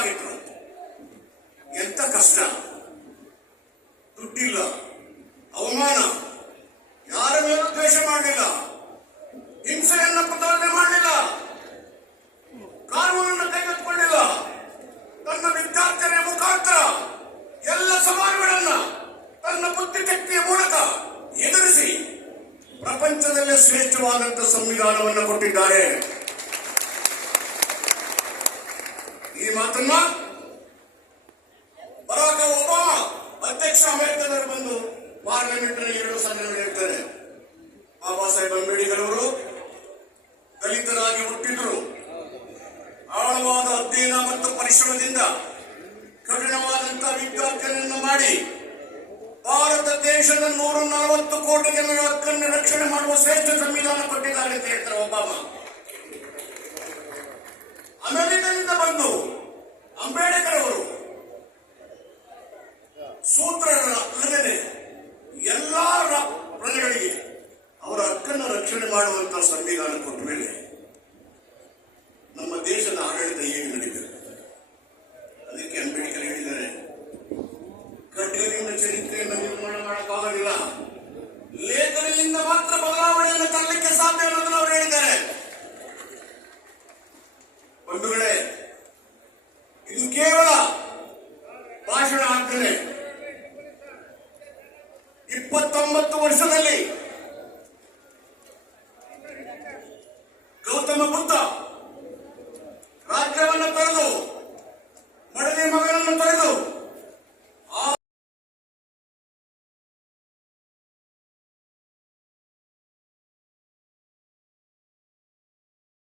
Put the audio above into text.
ಬದಲಾಗಿತ್ತು. ಎಂತ ಕಷ್ಟ, ದುಡ್ಡಿಲ್ಲ, ಅವಮಾನ, ಯಾರ ಮೇಲೂ ದ್ವೇಷ ಮಾಡಲಿಲ್ಲ, ಹಿಂಸೆಯನ್ನ ಪ್ರಚೋದನೆ ಮಾಡಲಿಲ್ಲ, ಕಾನೂನನ್ನು ಕೈಗೆತ್ತಿಕೊಳ್ಳಿಲ್ಲ. ತನ್ನ ವಿದ್ಯಾರ್ಥಿಯ ಮುಖಾಂತರ ಎಲ್ಲ ಸವಾಲುಗಳನ್ನ ತನ್ನ ಬುದ್ಧಿಶಕ್ತಿಯ ಮೂಲಕ ಎದುರಿಸಿ ಪ್ರಪಂಚದಲ್ಲೇ ಶ್ರೇಷ್ಠವಾದಂತಹ ಸಂವಿಧಾನವನ್ನು ಕೊಟ್ಟಿದ್ದಾರೆ. ಈ ಮಾತನ್ನ ಬರಾಕ್ ಒಬಾಮಾ ಅಧ್ಯಕ್ಷ ಅಮೆರಿಕದಲ್ಲಿ ಬಂದು ಪಾರ್ಲಿಮೆಂಟ್ ನಲ್ಲಿ 2 ಸಲ ಹೇಳ್ತಾರೆ. ಬಾಬಾ ಸಾಹೇಬ್ ಅಂಬೇಡ್ಕರ್ ಅವರು ದಲಿತರಾಗಿ ಹುಟ್ಟಿದ್ರು. ಆಳವಾದ ಅಧ್ಯಯನ ಮತ್ತು ಪರಿಶ್ರಮದಿಂದ ಕಠಿಣವಾದಂತಹ ವಿದ್ಯಾರ್ಥಿಯನ್ನು ಮಾಡಿ ಭಾರತ ದೇಶದ 140 ಕೋಟಿ ಜನರ ಹಕ್ಕನ್ನು ರಕ್ಷಣೆ ಮಾಡುವ ಶ್ರೇಷ್ಠ ಸಂವಿಧಾನ ಕೊಟ್ಟಿದ್ದಾರೆ ಅಂತ ಹೇಳ್ತಾರೆ ಒಬಾಮಾ. ಅಮೆರಿಕದಿಂದ ಬಂದು ಅಂಬೇಡ್ಕರ್ ಅವರು ಸೂತ್ರರಲ್ಲದೆ ಎಲ್ಲಾ ಪ್ರಜೆಗಳಿಗೆ ಅವರ ಹಕ್ಕನ್ನು ರಕ್ಷಣೆ ಮಾಡುವಂತಹ ಸಂವಿಧಾನ ಕೊಟ್ಟ ಮೇಲೆ ನಮ್ಮ ದೇಶದ ಆಡಳಿತ ಹೇಗೆ ನಡೀಬೇಕು? ಅದಕ್ಕೆ ಅಂಬೇಡ್ಕರ್ ಹೇಳಿದ್ದಾರೆ, ಖಡ್ಗದಿಂದ ಚರಿತ್ರೆಯನ್ನು ನಿರ್ಮಾಣ ಮಾಡಕ್ಕಾಗೋದಿಲ್ಲ, ಲೇಖನಿಯಿಂದ ಮಾತ್ರ ಬದಲಾವಣೆಯನ್ನು ತರಲಿಕ್ಕೆ ಸಾಧ್ಯ ಅನ್ನೋದನ್ನು ಅವರು ಹೇಳಿದ್ದಾರೆ. ಬಂಧುಗಳೇ, ಇದು ಕೇವಲ ಭಾಷಣ ಆಗ್ತದೆ. 29 ವರ್ಷದಲ್ಲಿ